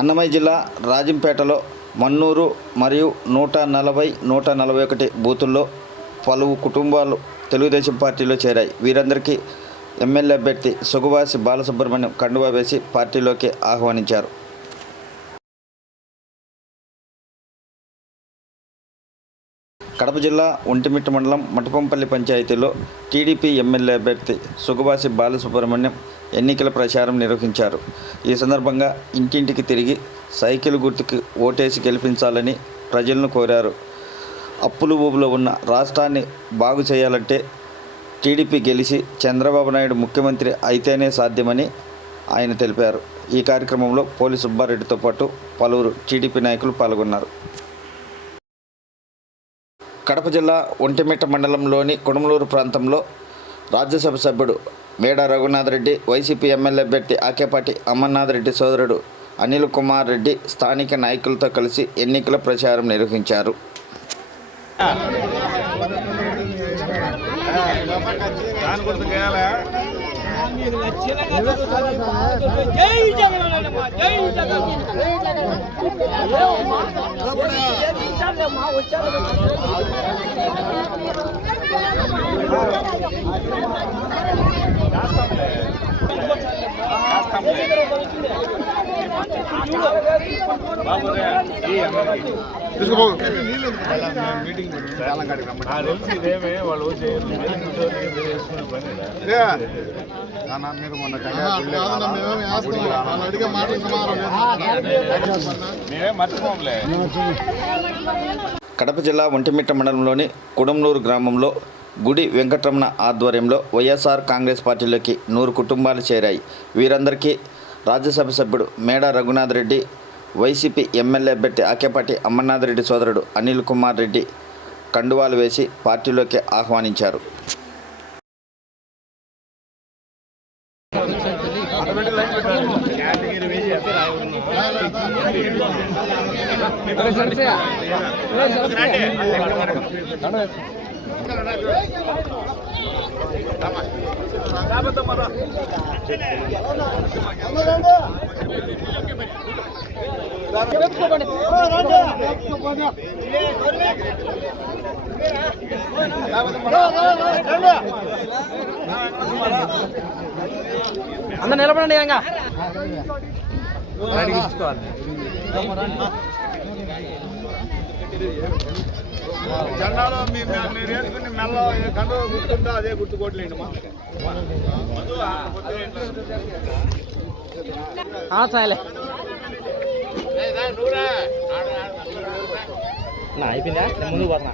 అన్నమయ్య జిల్లా రాజంపేటలో మన్నూరు మరియు 140, 141 బూతుల్లో పలువు కుటుంబాలు తెలుగుదేశం పార్టీలో చేరాయి. వీరందరికీ ఎమ్మెల్యే అభ్యర్థి సుగవాసి బాలసుబ్రహ్మణ్యం కండువా వేసి పార్టీలోకి ఆహ్వానించారు. కడప జిల్లా ఒంటిమిట్ట మండలం మఠపంపల్లి పంచాయతీలో టీడీపీ ఎమ్మెల్యే అభ్యర్థి సుగవాసి బాలసుబ్రహ్మణ్యం ఎన్నికల ప్రచారం నిర్వహించారు. ఈ సందర్భంగా ఇంటింటికి తిరిగి సైకిల్ గుర్తుకి ఓటేసి గెలిపించాలని ప్రజలను కోరారు. అప్పులు ఊబులో ఉన్న రాష్ట్రాన్ని బాగు చేయాలంటే టీడీపీ గెలిచి చంద్రబాబు నాయుడు ముఖ్యమంత్రి అయితేనే సాధ్యమని ఆయన తెలిపారు. ఈ కార్యక్రమంలో పోలి సుబ్బారెడ్డితో పాటు పలువురు టీడీపీ నాయకులు పాల్గొన్నారు. కడప జిల్లా ఒంటిమిట్ట మండలంలోని కుడమలూరు ప్రాంతంలో రాజ్యసభ సభ్యుడు మేడా రఘునాథ్ రెడ్డి, వైసీపీ ఎమ్మెల్యే అభ్యర్థి ఆకేపాటి అమర్నాథ్ రెడ్డి సోదరుడు అనిల్ కుమార్ రెడ్డి స్థానిక నాయకులతో కలిసి ఎన్నికల ప్రచారం నిర్వహించారు. కడప జిల్లా ఒంటిమిట్ట మండలంలోని కుడమలూరు గ్రామంలో గుడి వెంకటరమణ ఆధ్వర్యంలో వైఎస్ఆర్ కాంగ్రెస్ పార్టీలోకి 100 కుటుంబాలు చేరాయి. వీరందరికీ రాజ్యసభ సభ్యుడు మేడా రఘునాథ్ రెడ్డి, వైసీపీ ఎమ్మెల్యే అభ్యర్థి ఆకేపాటి అమర్నాథ్ రెడ్డి సోదరుడు అనిల్ కుమార్ రెడ్డి కండువాలు వేసి పార్టీలోకి ఆహ్వానించారు. అందరూ నిలబడండి. జెండాలో మీరు వేసుకుని మెల్ల కండు గుర్తుందో అదే గుర్తుకోవట్లేదు. చాలే అయిపోయిందా? ముందు పోతున్నా.